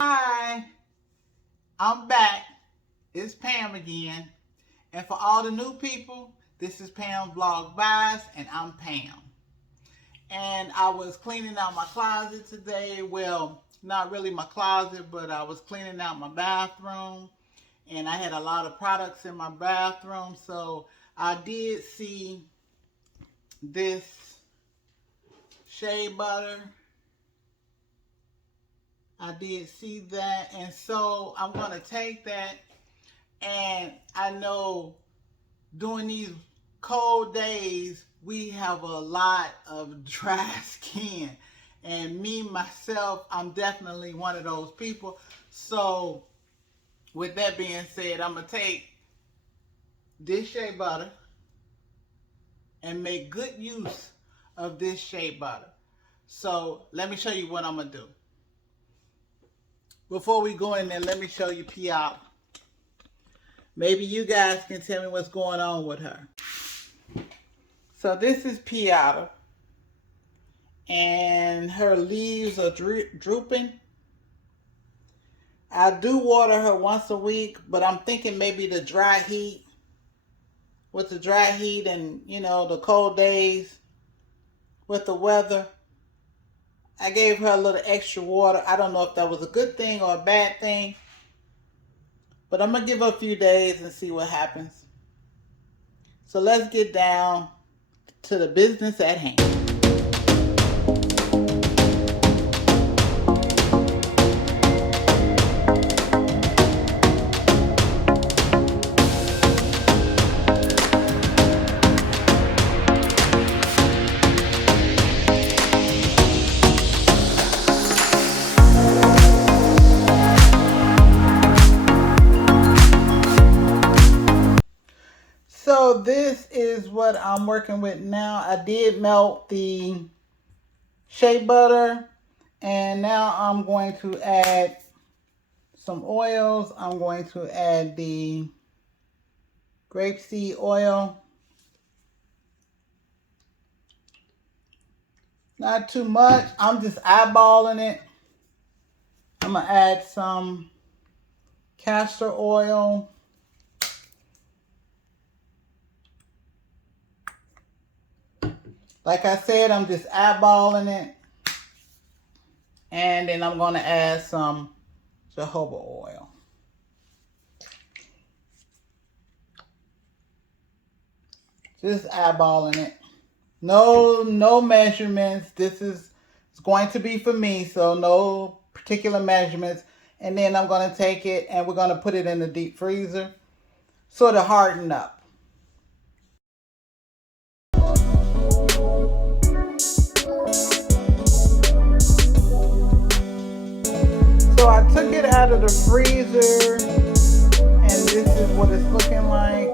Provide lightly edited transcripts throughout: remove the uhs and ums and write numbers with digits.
Hi, I'm back. It's Pam again. And for all the new people, this is Pam Vlog Buys, and I'm Pam. And I was cleaning out my closet today. Well, not really my closet, but I was cleaning out my bathroom. And I had a lot of products in my bathroom. So I did see this shea butter. I did see that. And so I'm going to take that. And I know during these cold days, we have a lot of dry skin. And me, myself, I'm definitely one of those people. So with that being said, I'm going to take this shea butter and make good use of this shea butter. So let me show you what I'm going to do. Before we go in there, let me show you Piata. Maybe you guys can tell me what's going on with her. So this is Piata. And her leaves are drooping. I do water her once a week, but I'm thinking maybe the dry heat, with the dry heat and, you know, the cold days with the weather, I gave her a little extra water. I don't know if that was a good thing or a bad thing, but I'm going to give her a few days and see what happens. So let's get down to the business at hand. So this is what I'm working with now. I did melt the shea butter, and now I'm going to add some oils. I'm going to add the grapeseed oil. Not too much. I'm just eyeballing it. I'm going to add some castor oil. Like I said, I'm just eyeballing it. And then I'm going to add some jojoba oil. Just eyeballing it. No measurements. This is going to be for me, so no particular measurements. And then I'm going to take it and we're going to put it in the deep freezer so to harden up. So I took it out of the freezer, and this is what it's looking like.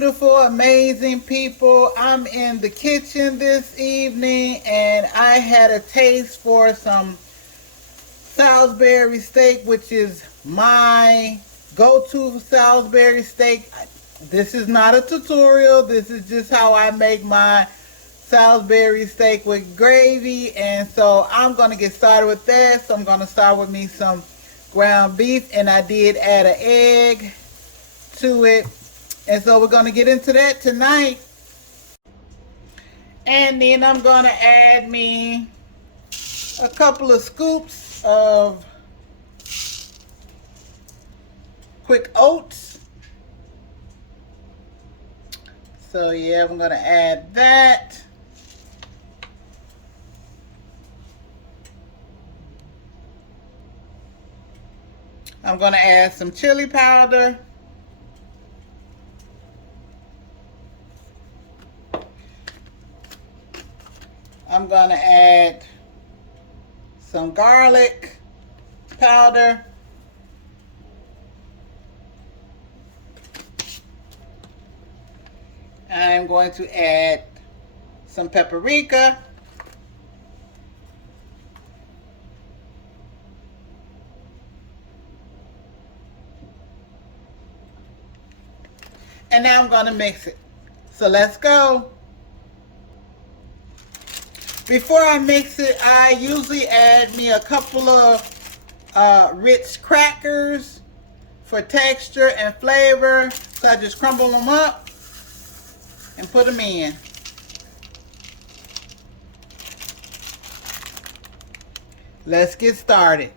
beautiful, amazing people. I'm in the kitchen this evening and I had a taste for some Salisbury steak, which is my go-to Salisbury steak. This is not a tutorial. This is just how I make my Salisbury steak with gravy. And so I'm going to get started with that. So I'm going to start with me some ground beef, and I did add an egg to it. And so we're going to get into that tonight. And then I'm going to add me a couple of scoops of quick oats. So yeah, I'm going to add that. I'm going to add some chili powder. I'm going to add some garlic powder. I'm going to add some paprika. And now I'm going to mix it. So let's go. Before I mix it, I usually add me a couple of Ritz crackers for texture and flavor. So I just crumble them up and put them in. Let's get started.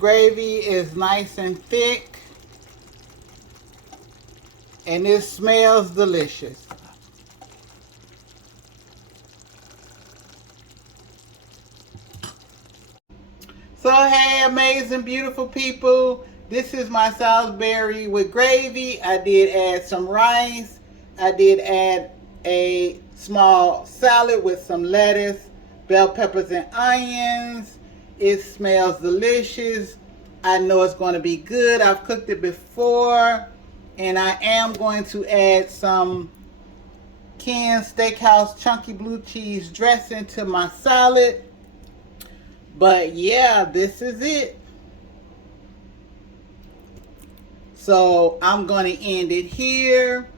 Gravy is nice and thick and it smells delicious. So hey, amazing, beautiful people. This is my Salisbury with gravy. I did add some rice. I did add a small salad with some lettuce, bell peppers, and onions. It smells delicious. I know it's going to be good. I've cooked it before. And I am going to add some canned steakhouse chunky blue cheese dressing to my salad. But yeah, this is it. So I'm going to end it here.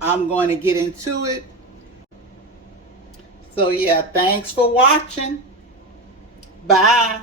I'm going to get into it. So yeah, thanks for watching. Bye.